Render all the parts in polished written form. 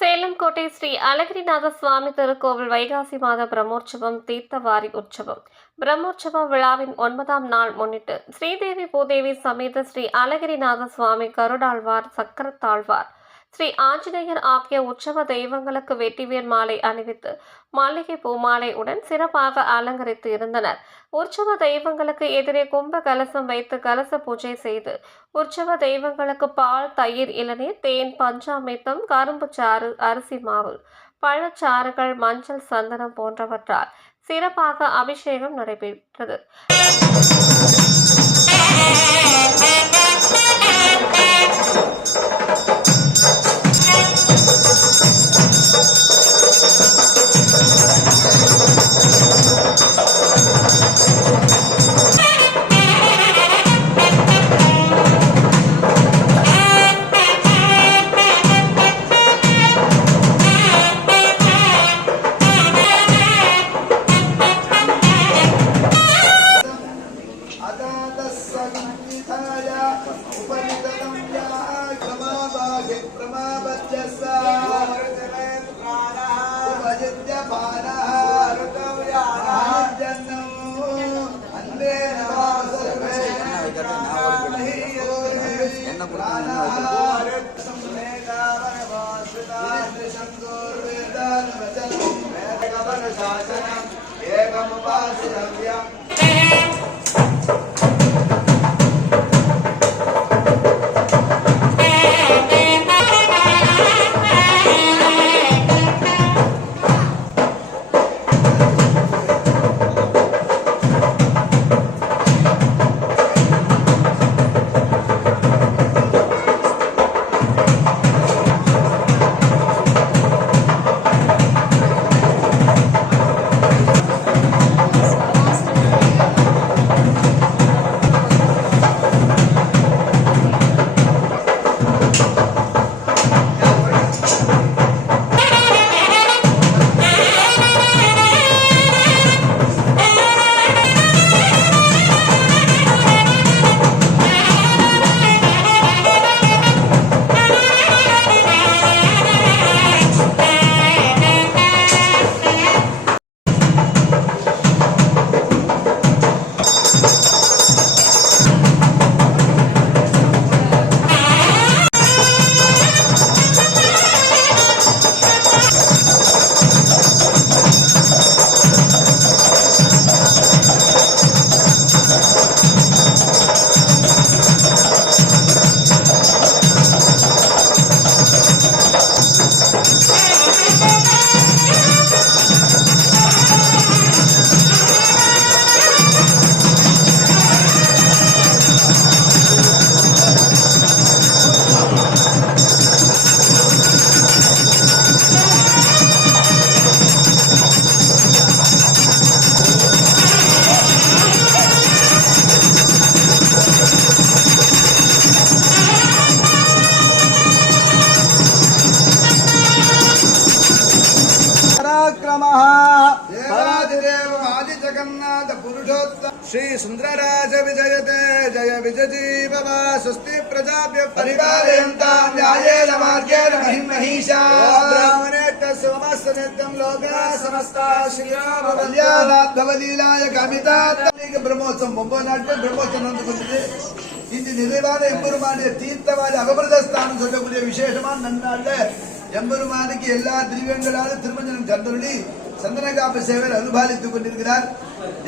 சேலம் கோட்டை ஸ்ரீ அழகிரிநாத சுவாமி திருக்கோவில் வைகாசி மாத பிரம்மோற்சவம் தீர்த்தவாரி உற்சவம். பிரம்மோற்சவ விழாவின் 9ஆம் நாள் முன்னிட்டு ஸ்ரீதேவி பூதேவி சமேத ஸ்ரீ அழகிரிநாத சுவாமி கருடாழ்வார், சக்கரத்தாழ்வார், ஸ்ரீ ஆஞ்சநேயர் ஆகிய உற்சவ தெய்வங்களுக்கு வெட்டிவேர் மாலை அணிவித்து மல்லிகை பூமாலை உடன் சிறப்பாக அலங்கரித்து இருந்தனர். உற்சவ தெய்வங்களுக்கு எதிரே கும்ப கலசம் வைத்து கலச பூஜை செய்து உற்சவ தெய்வங்களுக்கு பால், தயிர், இளநீர், தேன், பஞ்சாமிர்தம், கரும்பு சாறு, அரிசி மாவு, பழச்சாறுகள், மஞ்சள், சந்தனம் போன்றவற்றால் சிறப்பாக அபிஷேகம் நடைபெற்றது. श्री सुंदरराज विजयते जय विजयी भवा स्वस्ति प्रजाभ्य परिपालयन्तां न्यायेन मार्गेण महिषा ब्राह्मणेभ्यः सोमस्तनित्यं लोकाः समस्ताः श्रियो भवलीलाय कामितात्मिक ब्रह्मोत्सवம் 9 நாட்கள் பிரம்மோற்சவம் நடந்து கொண்டது. இந்த நிறைவான எம்பெருமானுடைய தீர்த்தவாரி அபபிரதஸ்தானம் சொல்லக்கூடிய விசேஷமான நன்னாள்ல எம்பெருமானுக்கு எல்லா திரிவங்களாலும் திருமஞ்சனம் தந்தருளி சந்தனகாப்பு சேவையில் அனுபாலித்துக் கொண்டிருக்கிறார்.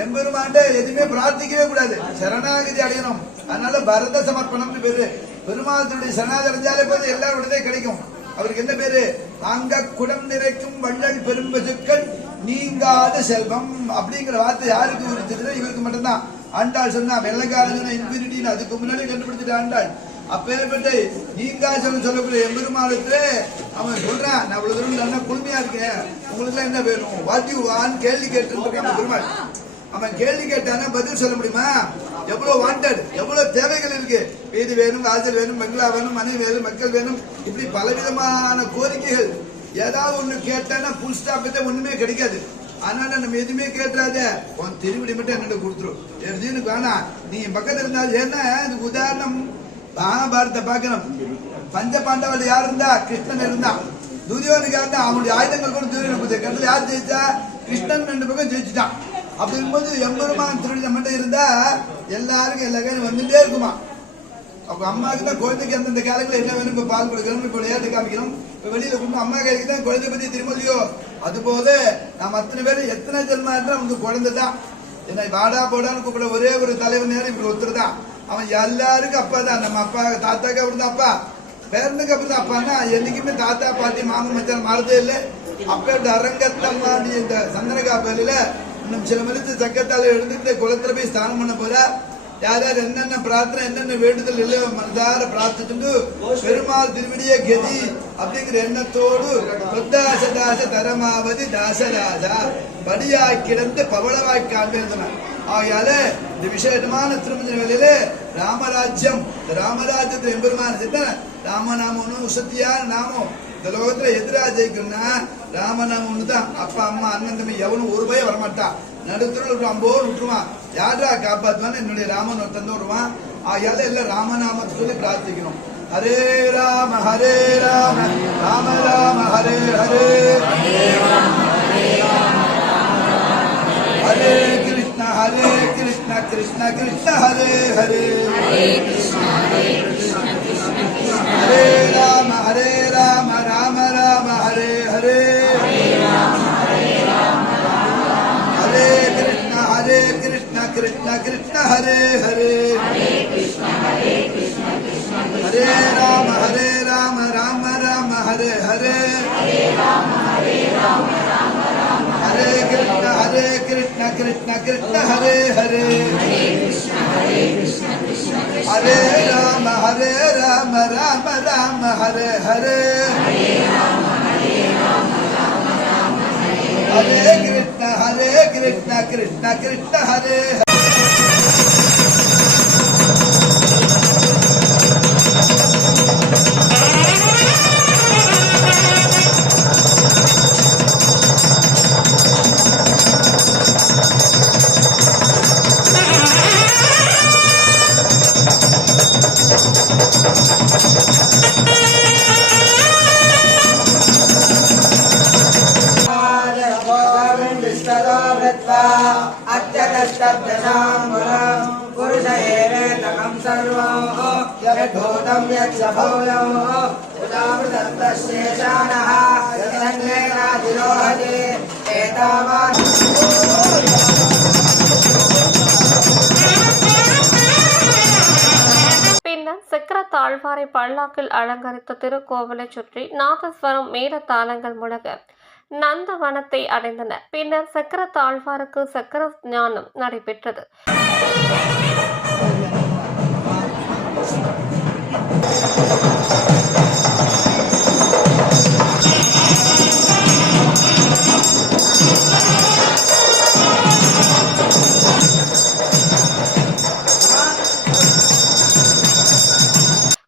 எம்பெருமாண்ட எதுவுமே பிரார்த்திக்கவே கூடாது, சரணாகதி அடையணும். அதனால பரத சமர்ப்பணம் பேரு. பெருமாளுடைய சரணாகதி அடைஞ்சாலே போது எல்லாருடைய கிடைக்கும். அவருக்கு என்ன பேரு? அங்க குடம் நிறைக்கும் வள்ளல் பெரும்பசுக்கள் நீங்காத செல்வம் அப்படிங்கிற வார்த்தை யாருக்கு உரிச்சது? இவருக்கு மட்டும்தான். ஆண்டாள் சொன்னா வெள்ளைக்காரன் இன்பினிட்டின்னு அதுக்கு முன்னாடி கண்டுபிடிச்சிட்டு ஆண்டாள். அப்பேற்பட்ட நீங்காசனம் சொல்லக்கூடிய எம்பெருமானத்துல அவன் சொல்றான், நான் இவ்வளவு தூரம் நல்லா குழுமையா இருக்கேன், உங்களுக்கு என்ன வேணும், வாத்தியுவான்னு கேள்வி கேட்டு இருக்கான் பெருமாள். அவன் கேள்வி கேட்டானா பதில் சொல்ல முடியுமா? எவ்வளவு வாண்டட், எவ்வளவு தேவைகள் இருக்கு. வீடு வேணும், வாசல் வேணும், பங்களா வேணும், மனைவி வேணும், மக்கள் வேணும், இப்படி பலவிதமான கோரிக்கைகள். ஏதாவது ஒண்ணு கேட்டானா புல் ஸ்டாப் ஒண்ணுமே கிடைக்காது. அதனால நம்ம எதுவுமே கேட்டாத, உன் திருவிடி மட்டும் என்னோட கொடுத்துரும், எதுன்னு வேணாம், நீ பக்கத்துல இருந்தா. ஏன்னா இதுக்கு உதாரணம் மகாபாரத பாக்கணும். பஞ்ச பாண்டவர்கள் யார் இருந்தா? கிருஷ்ணன் இருந்தான். துரியோனுக்கு அவனுடைய ஆயுதங்கள் கூட துரியோனுக்கு கண்டில் யார் ஜெயிச்சா? கிருஷ்ணன் 2 பக்கம் ஜெயிச்சுட்டான். அப்படி இருக்கும்போது எம்பெருமான் திருடி நம்மகிட்ட இருந்தா எல்லாருக்கும் எல்லா காரியம் வந்துட்டே இருக்குமா. அப்ப அம்மாவுக்கு தான் குழந்தைக்கு அந்தந்த காலங்களில் என்ன வேணும், இப்ப பால் கொடுக்கணும், இப்ப விளையாட்டு காமிக்கணும், இப்ப வெளியில கொண்டு அம்மா கைக்கு தான் குழந்தை பத்தி திருமதியோ. அது போல நாம் அத்தனை பேரும் எத்தனை ஜென்மா இருந்தா உங்க குழந்தை தான். என்ன வாடா போடான்னு கூப்பிட ஒரே ஒரு தலைவன் நேரம் இப்படி ஒருத்தர் அவன் எல்லாருக்கும் அப்பா தான். நம்ம அப்பா தாத்தாக்கு அப்படிதான் அப்பா, பேரனுக்கு அப்படிதான் அப்பான்னா என்னைக்குமே தாத்தா பாட்டி மாமன் மச்சான் மாறதே இல்லை. அப்ப அரங்கத்தம்மா இந்த சந்தனகா பேரில இன்னும் சில மணித்து சக்கத்தால எழுந்துட்டு குளத்துல போய் ஸ்நானம் பண்ண போறா. யார் யார் என்னென்ன பிரார்த்தனை என்னென்ன வேண்டுதல் இல்லையோ மனதார பிரார்த்திச்சுட்டு பெருமாள் திருவிடிய கதி அப்படிங்கிற எண்ணத்தோடு தாச தரமாவது தாசராஜா படியாய் கிடந்து பவளவாய் காண்பேன். ஆகையால இந்த விசேஷமான திருமஞ்சன வேலையில ராமராஜ்யம், ராமராஜ்யத்துல எம்பெருமான ராமநாமம் ஒன்னும் உசத்தியான நாமம். இந்த லோகத்துல எதிரா ஜெயிக்கணும்னா ராமநாமம் ஒண்ணுதான். அப்பா அம்மா அண்ணன் தம்பி எவனும் ஒரு பயம் வரமாட்டான். நடுத்தர அம்போடு விட்டுருவான். யாரா காப்பாத்துவான்னு என்னுடைய ராமன் ஒருத்தந்து வருவான். ஆகையால எல்லாம் ராமநாமத்தை சொல்லி பிரார்த்திக்கணும். ஹரே ராம ராம ராம ஹரே ஹரே, ஹரே கிருஷ்ண கிருஷ்ண கிருஷ்ண ஹரே ஹரே, ஹரே ராம ராம ராம ஹரே ஹரே, ஹரே கிருஷ்ண கிருஷ்ண கிருஷ்ண ஹரே ஹரே, ஹரே ராம ராம ராம ஹரே ஹரே, ஹரே கிருஷ்ண கிருஷ்ண கிருஷ்ண ஹரே ஹரே, ஹரே ராம ராம ராம ஹரே ஹரே, ஹரே கிருஷ்ண கிருஷ்ண கிருஷ்ண ஹரே ஹரே. பின்னர் சக்கர தாழ்வாரை பல்லாக்கில் அலங்கரித்த திருக்கோவிலை சுற்றி நாதஸ்வரம் மேல தாளங்கள் முழங்க நந்தவனத்தை அடைந்தனர். பின்னர் சக்கர தாழ்வாருக்கு சக்கர ஞானம் நடைபெற்றது.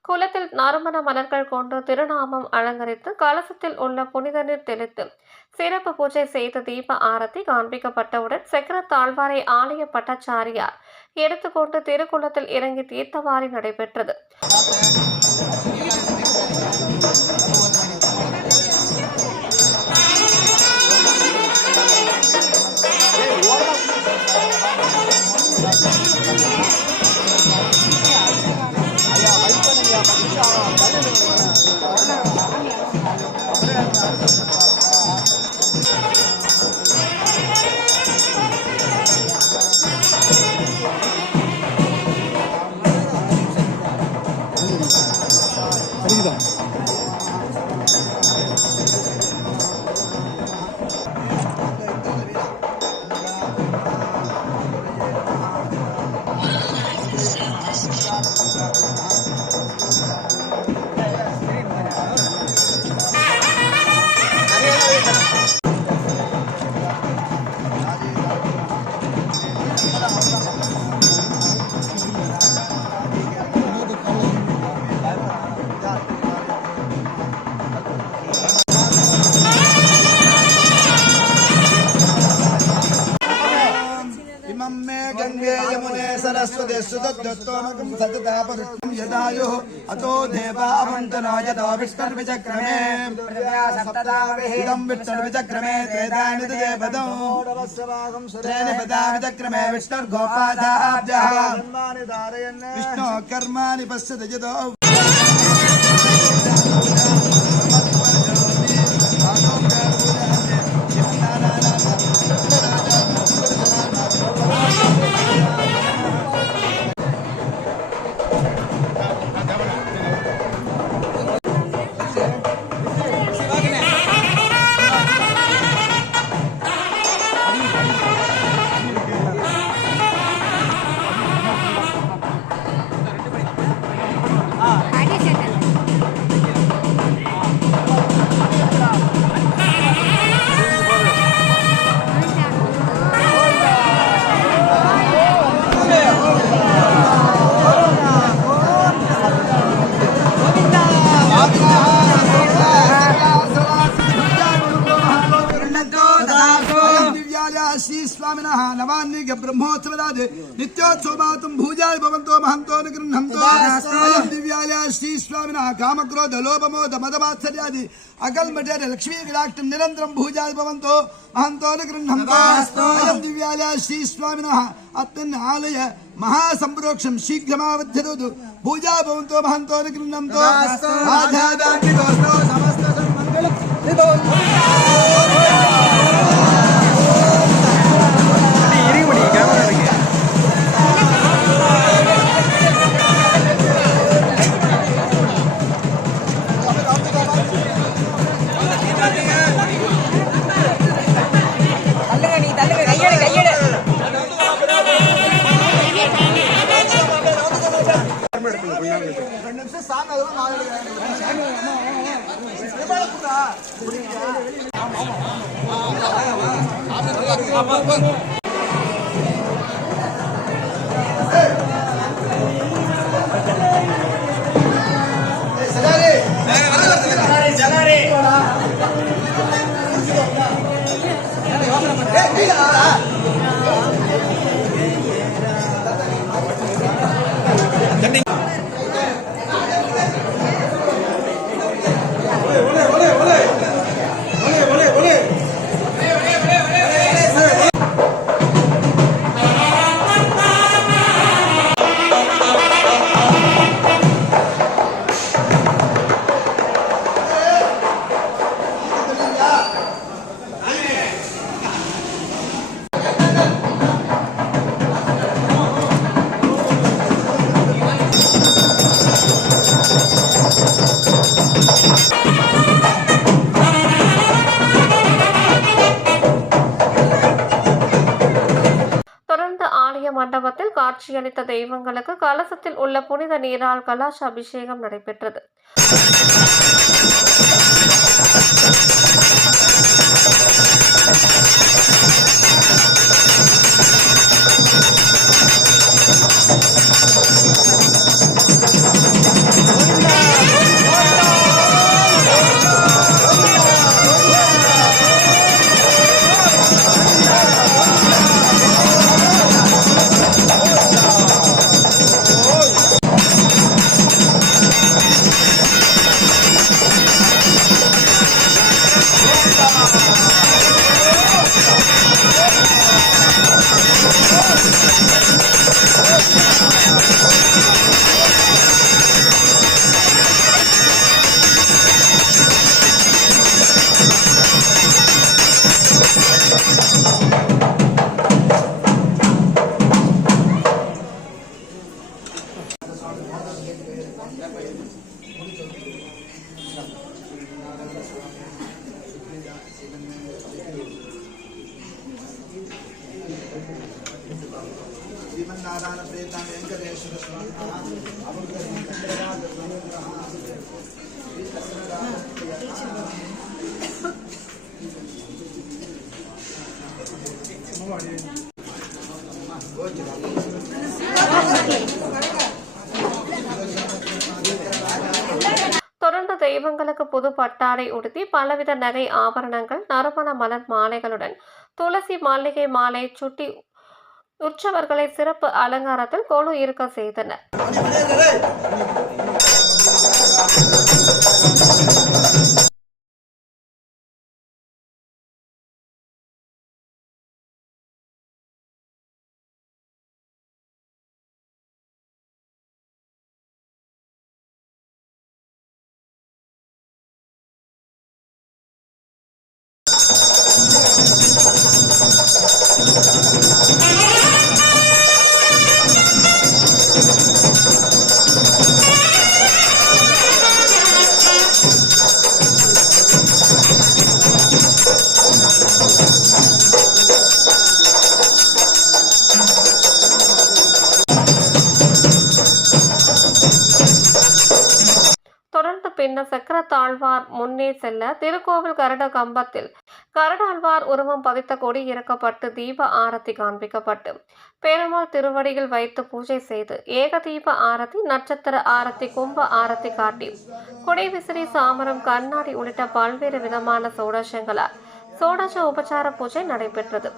குளத்தில் நறுமண மலர்கள் கொண்டு திருநாமம் அலங்கரித்து கலசத்தில் உள்ள புனித நீர் தெளித்து சிறப்பு பூஜை செய்து தீப ஆரத்தி காண்பிக்கப்பட்டவுடன் சக்கர தாழ்வாரை ஆலய பட்டாச்சாரியார் எடுத்துக்கொண்டு திருக்குளத்தில் இறங்கி தீர்த்தவாரி நடைபெற்றது. सरस्वती सुदत्तोमकं सततापरुष्टं यदायुः अतो देवावन्तनो यतो विष्णुर्विचक्रमे इदं विष्णुर्विचक्रमे त्रेधानि देवदौ त्रेणि पदा विचक्रमे विष्णुर्गोपादाभ्यः विष्णो कर्माणि पश्यति यतो श्री स्वामिनः नवान्निक ब्रह्मोत्सवदादि नित्योत्सवमातुं भूजाय भवन्तो महन्तो निगृह्णन्तो अयं दिव्यालय श्री स्वामिनः कामक्रोध लोभमोद मदमात्सर्यादि अकल्मठेन लक्ष्मी कटाक्षं निरन्तरं भूजाय भवन्तो महन्तो निगृह्णन्तो अयं दिव्यालय श्री स्वामिनः अस्मिन् आलय महासम्प्रोक्षं शीघ्रमावध्यतु भूजाय भवन्तो महन्तो निगृह्णन्तो आध्यात्मिकोऽस्तु समस्त सन्मङ्गलं மண்டபத்தில் காட்சியளித்த தெய்வங்களுக்கு கலசத்தில் உள்ள புனித நீரால் கலச அபிஷேகம் நடைபெற்றது. श्रीमन्नारायण प्रेता वेंकटेश्वर स्वामी தொடர்ந்து தெய்வங்களுக்கு புது பட்டாடை உடுத்தி பலவித நகை ஆபரணங்கள் நறுமண மலர் மாலைகளுடன் துளசி மல்லிகை மாலை சுட்டி உற்சவர்களை சிறப்பு அலங்காரத்தில் கொலு இருக்க செய்தனர். தொடர்ந்து பின்னர் சக்கரத்தாழ்வார் முன்னே செல்ல திருக்கோவில் கருட கம்பத்தில் கருடாழ்வார் உருவம் பதித்த கொடி இறக்கப்பட்டு தீப ஆரத்தி காண்பிக்கப்பட்டு பெருமாள் திருவடியில் வைத்து பூஜை செய்து ஏக தீப ஆரத்தி, நட்சத்திர ஆரத்தி, கும்ப ஆரத்தி காட்டி கொடை விசிறி, சாமரம், கண்ணாடி உள்ளிட்ட பல்வேறு விதமான சோடசங்களால் சோடச உபசார பூஜை நடைபெற்றது.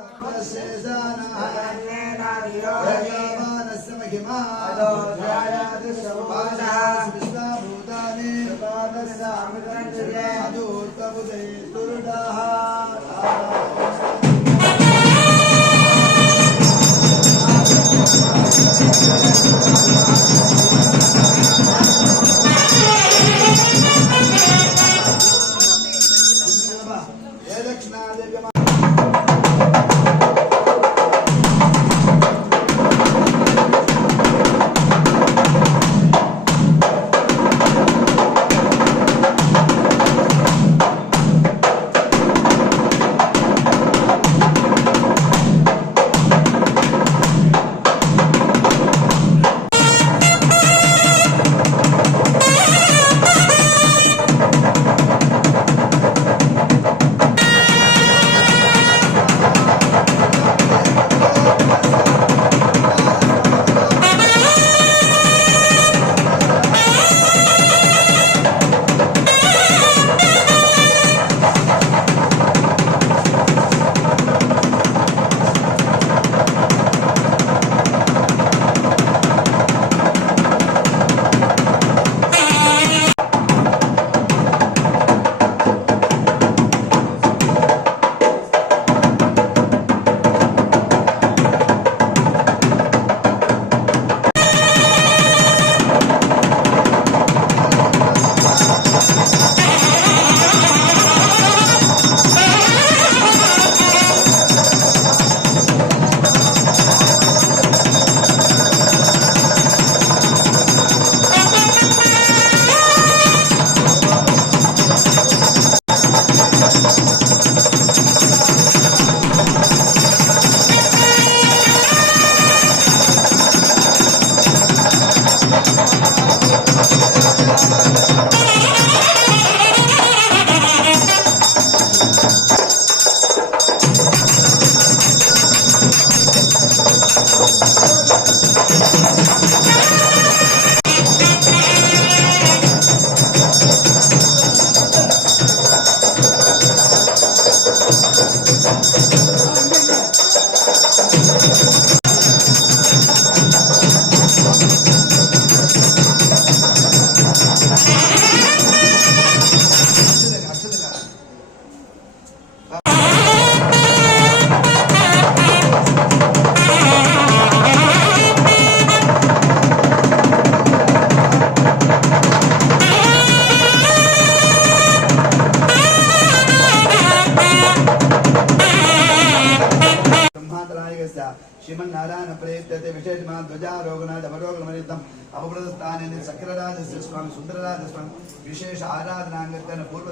श्रीमन्नारायण प्रयत्ते विशेषमान ध्वजारोहणाद अवरोहणमनितम् अपवृतस्थाने सक्राराजस्य स्वामी सुन्दरराज स्वामी विशेष आराधनांगतन पूर्व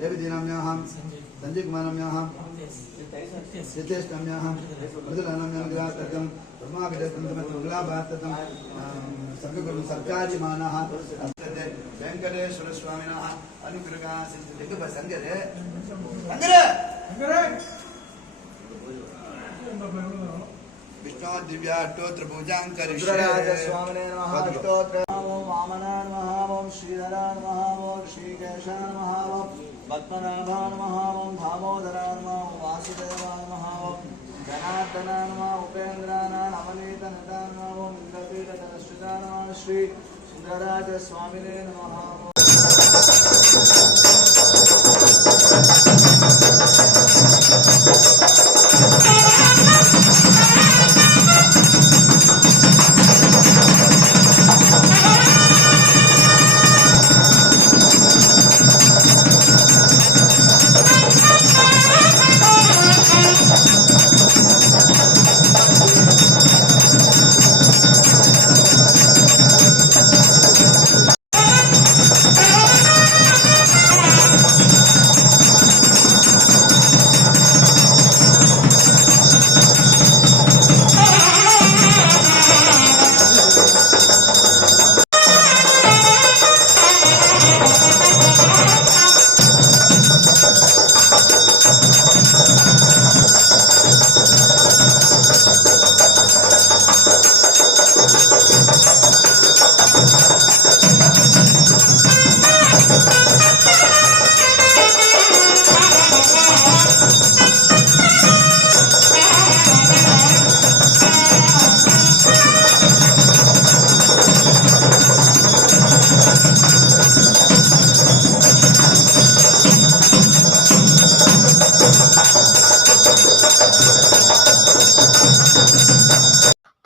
देवी दीनाम्याहं संजय कुमारम्याहं सिद्धेशम्याहं मृदुलानाम्याहं ग्राहकं ब्रह्माभिदत्तं मंगलाभारतं संगुरु सरकारी मानः वेंकटेश्वर स्वामिनः अनुग्रहा सिद्ध संगरे विष्णु दिव्या अष्टोत्र पूजां करिष्ये स्वामिने नमः अष्टोत्र ओम वामनाय नमः ओम श्रीधराय नमः ओम श्रीकेशाय नमः ओम पद्मनाभाय नमः ओम दामोदराय नमः ओम वासुदेवाय नमः ओम जनार्दना नमः उपेन्द्राना नवनीत निदान नमः इंद्रपीठ धनश्रुता नमः श्री सुंदरराज स्वामिने नमः।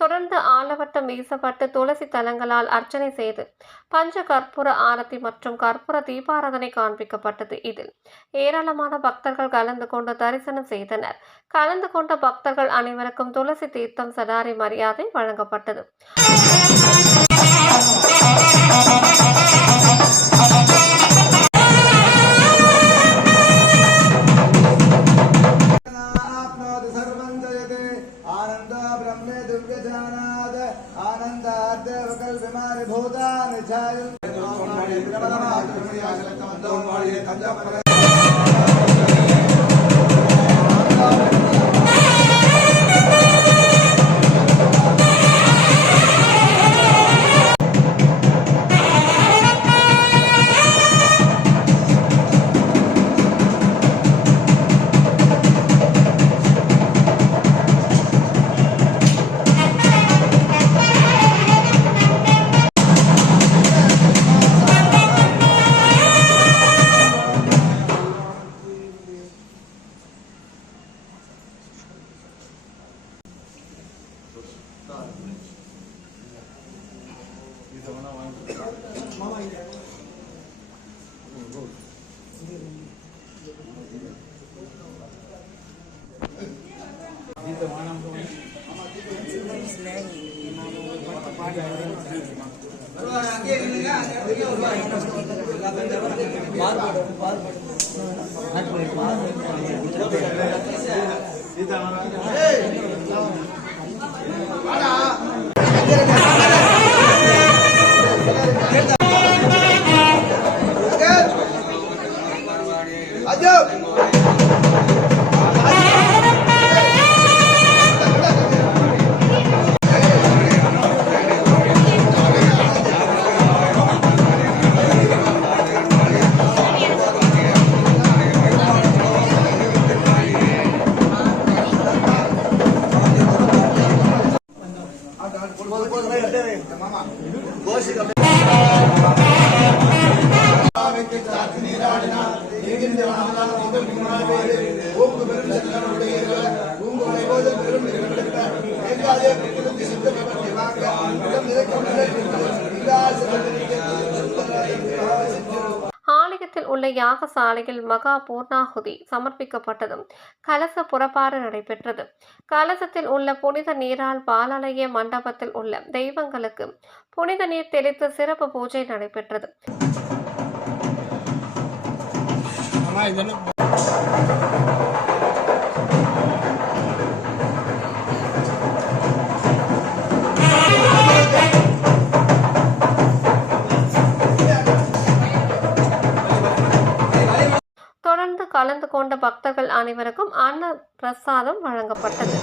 தொடர்ந்து ஆலவட்டம் வீசப்பட்டு துளசி தலங்களால் அர்ச்சனை செய்து பஞ்ச கற்பூர ஆரத்தி மற்றும் கற்பூர தீபாராதனை காண்பிக்கப்பட்டது. இதில் ஏராளமான பக்தர்கள் கலந்து கொண்டு தரிசனம் செய்தனர். கலந்து கொண்ட பக்தர்கள் அனைவருக்கும் துளசி தீர்த்தம் சடாரி மரியாதை வழங்கப்பட்டது. ஆலயத்தில் உள்ள யாகசாலையில் மகா பூர்ணாகுதி சமர்ப்பிக்கப்பட்டதும் கலச புறப்பாடு நடைபெற்றது. கலசத்தில் உள்ள புனித நீரால் பாலாலய மண்டபத்தில் உள்ள தெய்வங்களுக்கு புனித நீர் தெளித்து சிறப்பு பூஜை நடைபெற்றது. தொடர்ந்து கலந்து கொண்ட பக்தர்கள் அனைவருக்கும் அன்ன பிரசாதம் வழங்கப்பட்டது.